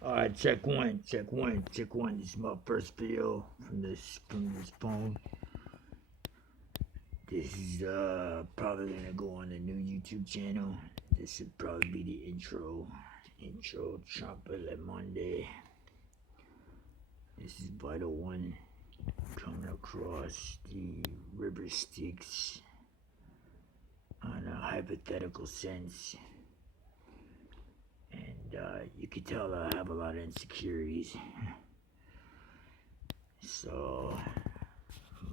Alright, check one, check one, check one. This is my first video from this phone. This is probably gonna go on the new YouTube channel. This should probably be the intro. Intro Champa Le Monde. This is Vital One coming across the river Styx on a hypothetical sense. And you can tell I have a lot of insecurities. So,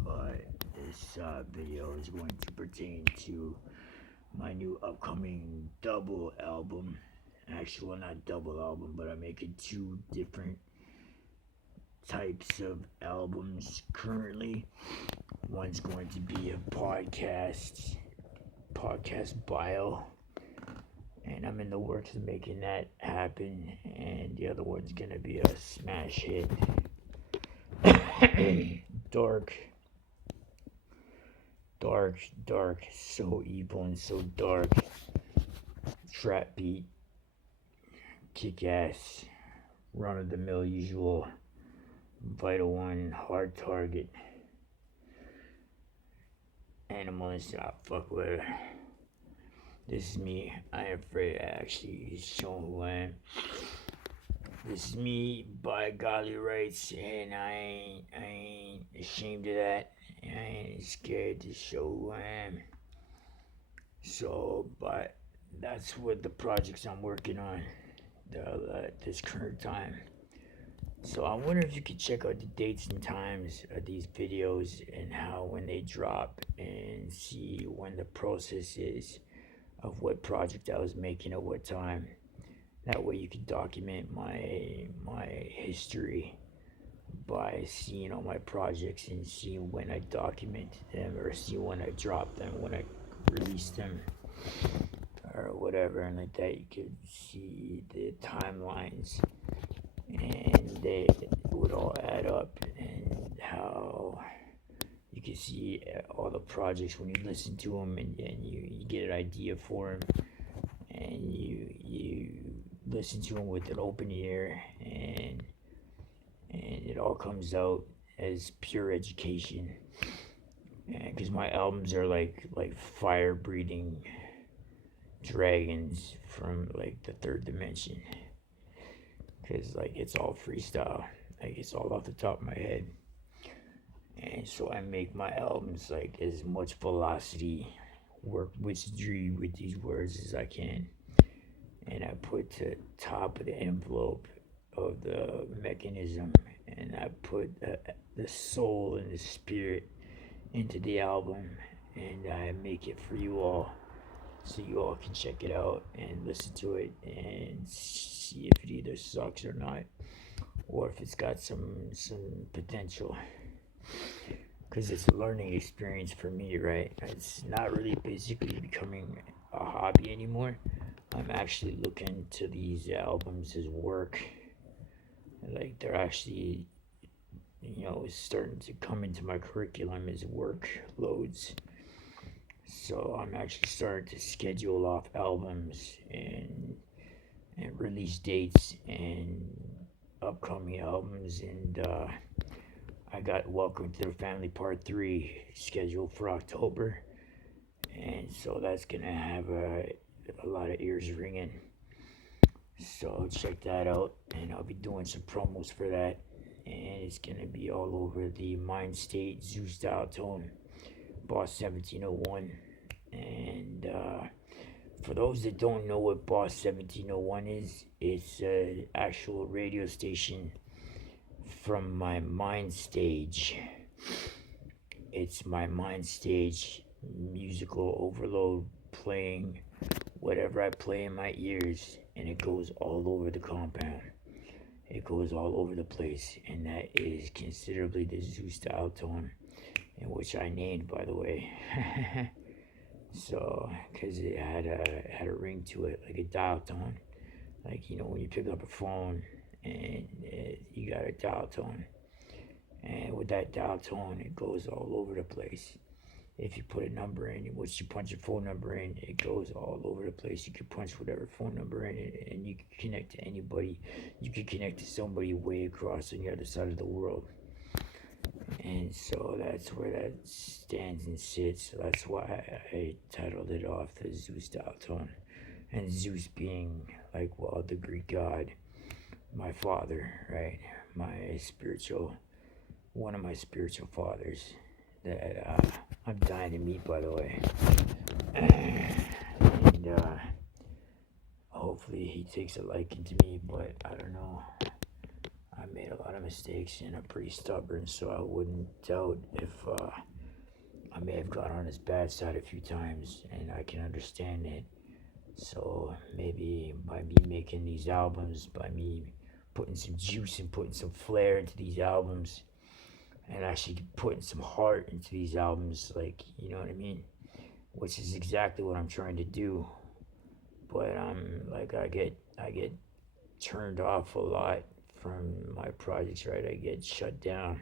but this video is going to pertain to my new upcoming double album. Actually, well, not double album, but I'm making two different types of albums currently. One's going to be a podcast bio, and I'm in the works of making that happen. And the other one's gonna be a smash hit, dark, so evil and so dark, trap beat, kick ass, run of the mill, usual, Vital One, hard target, Animal Instinct. Fuck with her. This is me. I ain't afraid to actually show who I am. This is me by golly rights, and I ain't ashamed of that. I ain't scared to show who I am. So, but that's what the projects I'm working on at this current time. So I wonder if you could check out the dates and times of these videos and how when they drop, and see when the process is of what project I was making at what time. That way you can document my history by seeing all my projects and seeing when I document them, or see when I drop them, when I release them, or whatever, and like that you could see the timelines, and they would all add up, and how you can see all the projects when you listen to them, and you get an idea for them, and you listen to them with an open ear, and it all comes out as pure education. Because my albums are like fire breathing dragons from like the third dimension. Because like it's all freestyle, like it's all off the top of my head, and so I make my albums like as much velocity, work wizardry with these words as I can, and I put the top of the envelope of the mechanism, and I put the soul and the spirit into the album, and I make it for you all, so you all can check it out and listen to it and see if it either sucks or not, or if it's got some potential. Because it's a learning experience for me, right? It's not really basically becoming a hobby anymore. I'm actually looking to these albums as work. Like they're actually, starting to come into my curriculum as workloads. So I'm actually starting to schedule off albums and release dates and upcoming albums, and I got Welcome to the Family Part 3 scheduled for October, and so that's gonna have a lot of ears ringing. So check that out, and I'll be doing some promos for that, and it's gonna be all over the Mind State, Zeus Dial Tone, Boss 1701, and for those that don't know what Boss 1701 is, it's an actual radio station from my mind stage. It's my mind stage musical overload, playing whatever I play in my ears, and it goes all over the compound. It goes all over the place, and that is considerably the Zeus Dial Tone, in which I named, by the way. So, because it had a ring to it, like a dial tone, like when you pick up a phone and you got a dial tone, and with that dial tone, it goes all over the place. if you put a number in, once you punch a phone number in, it goes all over the place. You can punch whatever phone number in, and you can connect to anybody. You can connect to somebody way across on the other side of the world. And so that's where that stands and sits. So that's why I titled it off the Zeus Dialtone. And Zeus being like, well, the Greek god, my father, right? My spiritual, one of my spiritual fathers that I'm dying to meet, by the way. And hopefully he takes a liking to me, but I don't know. I made a lot of mistakes and I'm pretty stubborn, so I wouldn't doubt if I may have got on his bad side a few times, and I can understand it. So maybe by me making these albums, by me putting some juice and putting some flair into these albums, and actually putting some heart into these albums, like, you know what I mean? Which is exactly what I'm trying to do. But like I get turned off a lot from my projects, right? I get shut down.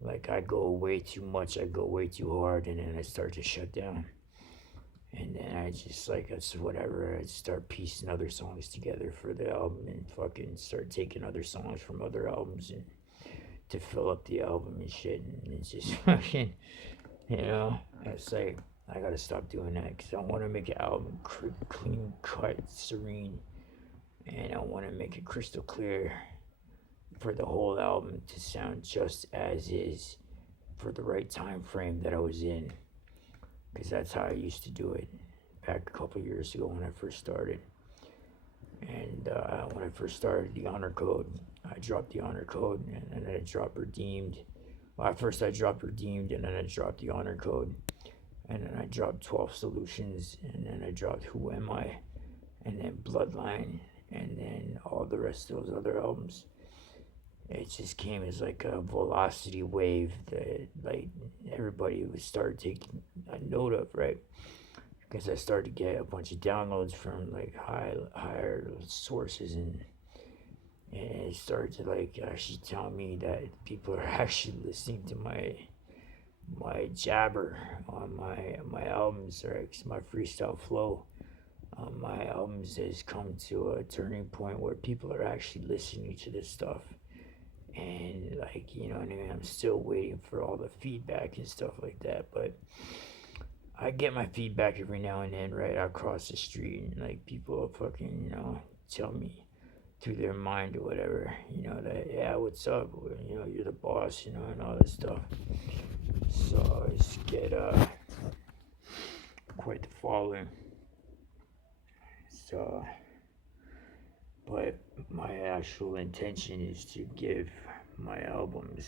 Like I go way too much, I go way too hard, and then I start to shut down. And then I just like, it's whatever, I start piecing other songs together for the album and fucking start taking other songs from other albums and to fill up the album and shit. And it's just fucking, you know, it's like, I gotta stop doing that because I want to make an album clean cut, serene, and I want to make it crystal clear for the whole album to sound just as is for the right time frame that I was in, because that's how I used to do it back a couple years ago when I first started. And when I first started the honor code, I dropped the honor code and then I dropped redeemed. Well, at first I dropped redeemed and then I dropped the honor code, and then I dropped 12 solutions, and then I dropped Who Am I, and then Bloodline, and then all the rest of those other albums. It just came as like a velocity wave that like everybody would start taking a note of, right? Because I started to get a bunch of downloads from like higher sources, and it started to like actually tell me that people are actually listening to my jabber on my albums, right? 'Cause my freestyle flow on my albums has come to a turning point where people are actually listening to this stuff. And like, you know what I mean, I'm still waiting for all the feedback and stuff like that, but I get my feedback every now and then, right? I cross the street and like people fucking, you know, tell me through their mind or whatever, you know, that, yeah, what's up, you know, you're the boss, you know, and all this stuff. So I just get quite the following. So, but my actual intention is to give my albums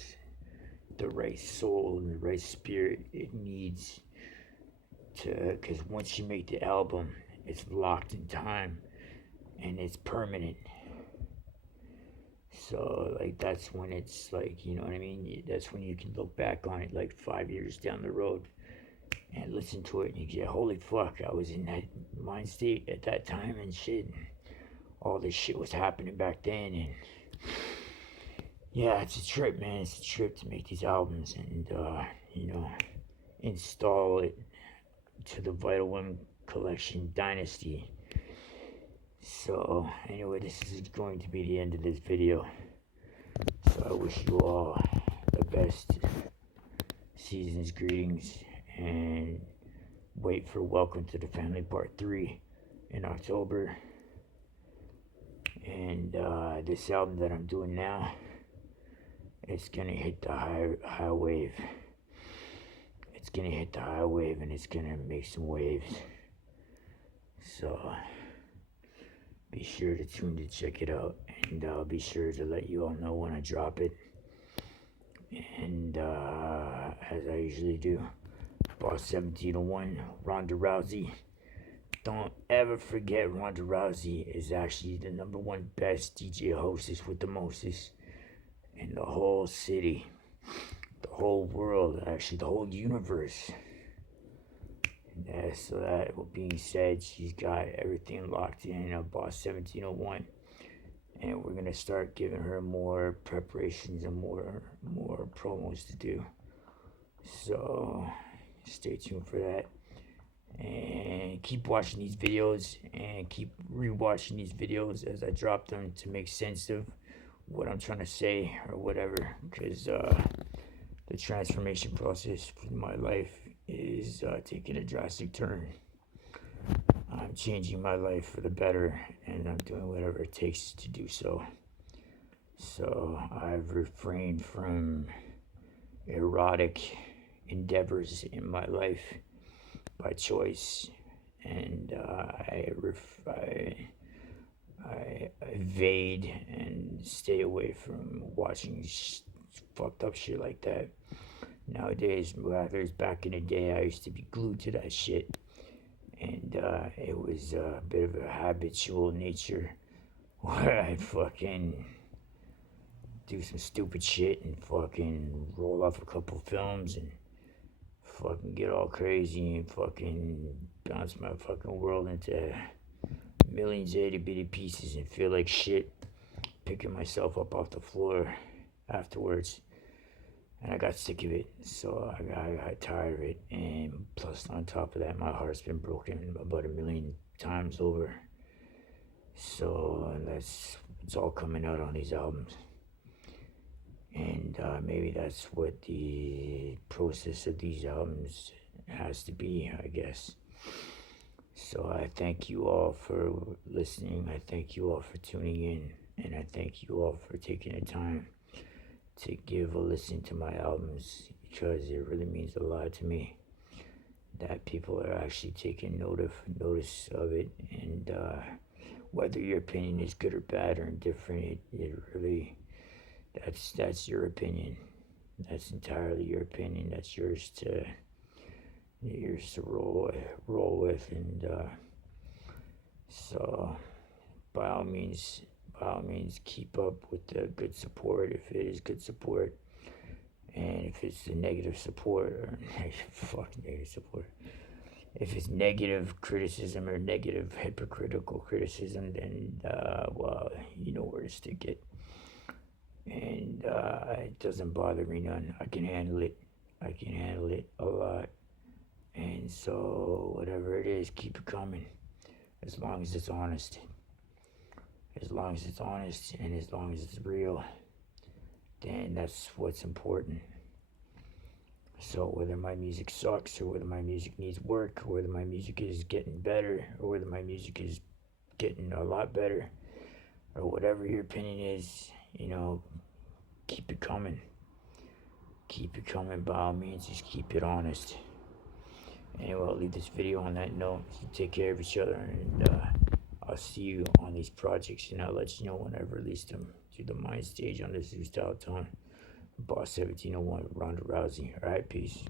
the right soul and the right spirit it needs to, because once you make the album, it's locked in time and it's permanent. So like that's when it's like, you know what I mean, that's when you can look back on it like 5 years down the road and listen to it and you get, holy fuck, I was in that mind state at that time and shit, all this shit was happening back then. And yeah, it's a trip, man. It's a trip to make these albums and you know, install it to the Vital One Collection Dynasty. So anyway, this is going to be the end of this video. So I wish you all the best season's greetings, and wait for Welcome to the Family Part 3 in October. And this album that I'm doing now, it's gonna hit the high wave. It's gonna hit the high wave and it's gonna make some waves. So be sure to tune to check it out, and I'll be sure to let you all know when I drop it. And as I usually do, Boss 1701, Ronda Rousey. Don't ever forget, Ronda Rousey is actually the #1 best DJ hostess with the mostest in the whole city, the whole world, actually the whole universe. And so that being said, she's got everything locked in a Boss 1701, and we're gonna start giving her more preparations and more promos to do. So Stay tuned for that. And keep watching these videos and keep rewatching these videos as I drop them to make sense of what I'm trying to say or whatever. Because the transformation process for my life is taking a drastic turn. I'm changing my life for the better, and I'm doing whatever it takes to do so. So I've refrained from erotic endeavors in my life by choice, and I evade and stay away from watching fucked up shit like that. Nowadays, whereas back in the day, I used to be glued to that shit, and it was a bit of a habitual nature where I'd fucking do some stupid shit and fucking roll off a couple films and fucking get all crazy and fucking bounce my fucking world into millions of itty bitty pieces and feel like shit picking myself up off the floor afterwards. And I got sick of it, so I got tired of it. And plus, on top of that, my heart's been broken about 1,000,000 times over. So it's all coming out on these albums. And maybe that's what the process of these albums has to be, I guess. So I thank you all for listening. I thank you all for tuning in. And I thank you all for taking the time to give a listen to my albums, because it really means a lot to me that people are actually taking notice of it. And whether your opinion is good or bad or indifferent, it really... That's your opinion. That's entirely your opinion. That's yours to roll with, and so by all means, keep up with the good support if it is good support, and if it's the negative support or fuck negative support. If it's negative criticism or negative hypocritical criticism, then well, you know where to stick it. And it doesn't bother me none. I can handle it. I can handle it a lot. And so whatever it is, keep it coming. As long as it's honest. As long as it's honest and as long as it's real, then that's what's important. So whether my music sucks or whether my music needs work or whether my music is getting better or whether my music is getting a lot better or whatever your opinion is, you know, keep it coming. Keep it coming by all means. Just keep it honest. Anyway, I'll leave this video on that note. You take care of each other, and I'll see you on these projects, and I'll let you know when I've released them through the Mind Stage on the Zoo Style Tone. Boss 1701, Ronda Rousey. Alright, peace.